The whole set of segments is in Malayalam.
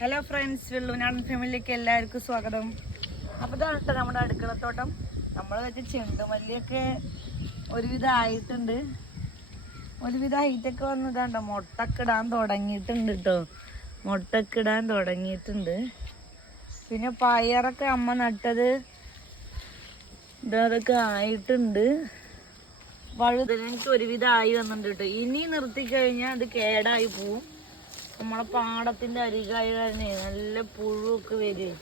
ഹലോ ഫ്രണ്ട്സ്, വെള്ളുനാടൻ ഫാമിലിയിലേക്ക് എല്ലാവർക്കും സ്വാഗതം. അപ്പോൾ ഇതാണ് കേട്ടോ നമ്മുടെ അടുക്കളത്തോട്ടം. നമ്മൾ വെച്ച ചെണ്ടുമല്ലിയൊക്കെ ഒരുവിധം ആയിട്ടുണ്ട്. ഒരുവിധം ഹൈറ്റൊക്കെ വന്നതാണ്ടോ, മുട്ടൊക്കെ ഇടാൻ തുടങ്ങിയിട്ടുണ്ട് കേട്ടോ. മുട്ടൊക്കെ ഇടാൻ തുടങ്ങിയിട്ടുണ്ട്. പിന്നെ പയറൊക്കെ അമ്മ നട്ടത് ഇതൊക്കെ ആയിട്ടുണ്ട്. വഴുതനക്ക് ഒരുവിധം ആയി വന്നിട്ടുണ്ട് കേട്ടോ. ഇനി നിർത്തിക്കഴിഞ്ഞാൽ അത് കേടായി പോവും. നമ്മളെ പാടത്തിന്റെ അരികായ കാരണേ നല്ല പുഴുവൊക്കെ വരും.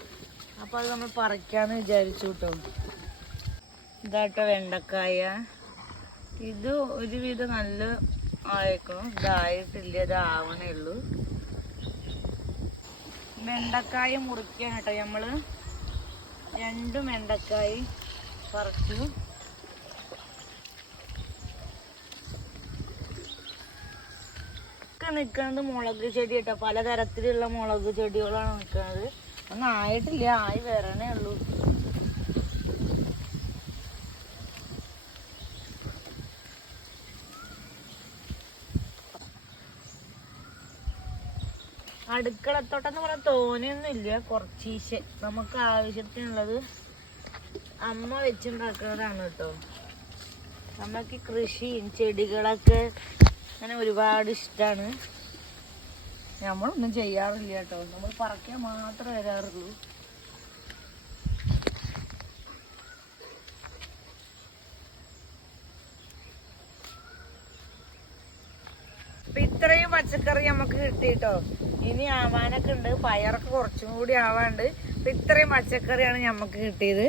അപ്പൊ അത് നമ്മൾ പറിക്കാന്ന് വിചാരിച്ചു കേട്ടോ. ഇതാട്ടോ വെണ്ടക്കായ. ഇത് ഒരുവിധം നല്ല ആയേക്കണം. ഇതായിട്ടില്ല, ഇതാവണേ ഉള്ളൂ. വെണ്ടക്കായ മുറിക്കാൻ കേട്ടോ. നമ്മള് 2 വെണ്ടക്കായ പറിച്ചു. നിൽക്കുന്നത് മുളക് ചെടി കേട്ടോ. പലതരത്തിലുള്ള മുളക് ചെടികളാണ് നിൽക്കുന്നത്. ഒന്നും ആയിട്ടില്ല, ആയി വരണേ ഉള്ളൂ. അടുക്കളത്തോട്ടെന്ന് പറയാൻ തോനെയൊന്നും ഇല്ല, കുറച്ചീശെ നമുക്ക് ആവശ്യത്തിനുള്ളത് അമ്മ വെച്ചുണ്ടാക്കുന്നതാണ് കേട്ടോ. നമുക്ക് കൃഷിയും ചെടികളൊക്കെ അങ്ങനെ ഒരുപാട് ഇഷ്ടമാണ്. നമ്മളൊന്നും ചെയ്യാറില്ല കേട്ടോ. നമ്മൾ പറിക്കാൻ മാത്രമേ വരാറുള്ളൂ. അപ്പൊ ഇത്രയും പച്ചക്കറി നമുക്ക് കിട്ടിട്ടോ. ഇനി ആവാനൊക്കെ ഉണ്ട്. പയറൊക്കെ കുറച്ചും കൂടി ആവാണ്ട്. അപ്പൊ ഇത്രയും പച്ചക്കറിയാണ് നമുക്ക് കിട്ടിയത്.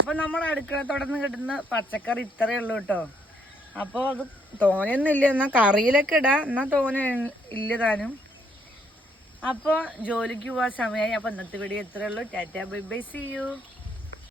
അപ്പൊ നമ്മുടെ അടുക്കളത്തോടന്ന് കിട്ടുന്ന പച്ചക്കറി ഇത്രയേ ഉള്ളൂ കേട്ടോ. അപ്പോൾ അത് തോനെയൊന്നും ഇല്ല, എന്നാൽ കറിയിലൊക്കെ ഇടാം, എന്നാൽ തോനെ ഇല്ല താനും. അപ്പോൾ ജോലിക്ക് പോകാൻ സമയമായി. അപ്പോൾ ഇന്നത്തെ വീഡിയോ ഇത്രയേ ഉള്ളൂ. Tata bye bye, see U.